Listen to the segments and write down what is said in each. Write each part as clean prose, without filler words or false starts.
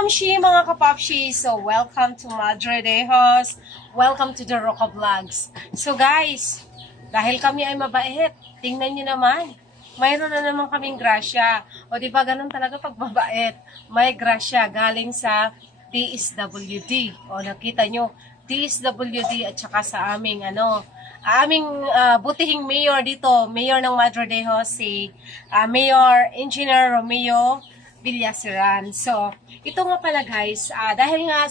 Mamshi, mga kapapshi. So, welcome to Madre Dejos. Welcome to the Roca Vlogs. So, guys, dahil kami ay mabait, tingnan nyo naman. Mayroon na naman kaming grasya. O, di ba ganun talaga pag mabait? May grasya galing sa DSWD. O, nakita nyo, DSWD at saka sa aming, butihing mayor dito, mayor ng Madre Dejos, si Mayor Engineer Romeo Villaseran. So, ito nga pala guys, dahil nga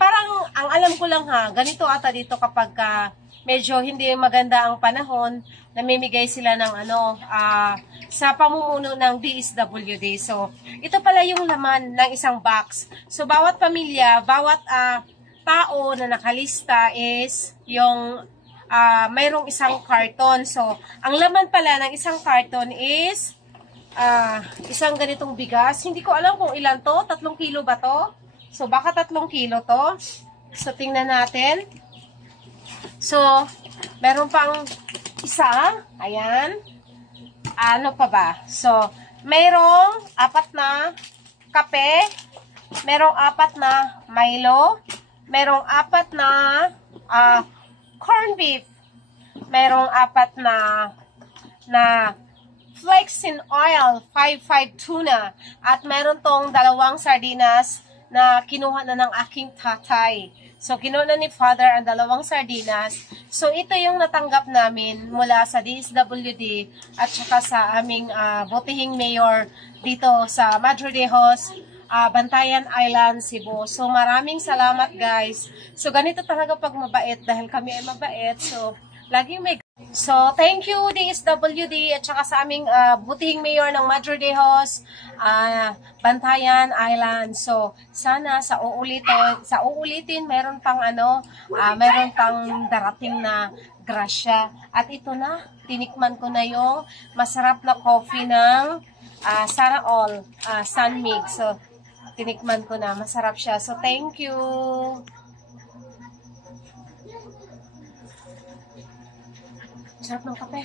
parang ang alam ko lang ganito ata dito kapag medyo hindi maganda ang panahon, namimigay sila ng sa pamumuno ng DSWD. So, ito pala yung laman ng isang box. So, bawat pamilya, bawat tao na nakalista is yung mayroong isang karton. So, ang laman pala ng isang karton is isang ganitong bigas. Hindi ko alam kung ilan to. 3 kilo ba to? So, baka 3 kilo to. So, tingnan natin. So, meron pang isa. Ayan. Ano pa ba? So, mayroong 4 na kape. Merong 4 na Milo. Merong 4 na corned beef. Merong 4 na flakes in oil, 5-5 tuna. At meron tong 2 sardinas na kinuha na ng aking tatay. So, kinuha na ni Father ang 2 sardinas. So, ito yung natanggap namin mula sa DSWD at saka sa aming butihing mayor dito sa Madre Dejos, Bantayan Island, Cebu. So, maraming salamat guys. So, ganito talaga pag mabait dahil kami ay mabait. So, laging may... So, thank you DSWD at saka sa aming butihing mayor ng Madre Dejos, Bantayan Island. So, sana sa uulitin meron pang meron pang darating na grasya. At ito na, tinikman ko na yung masarap na coffee ng Sana All, Sunmig. So, tinikman ko na, masarap siya. So, thank you. Sarap ng kape.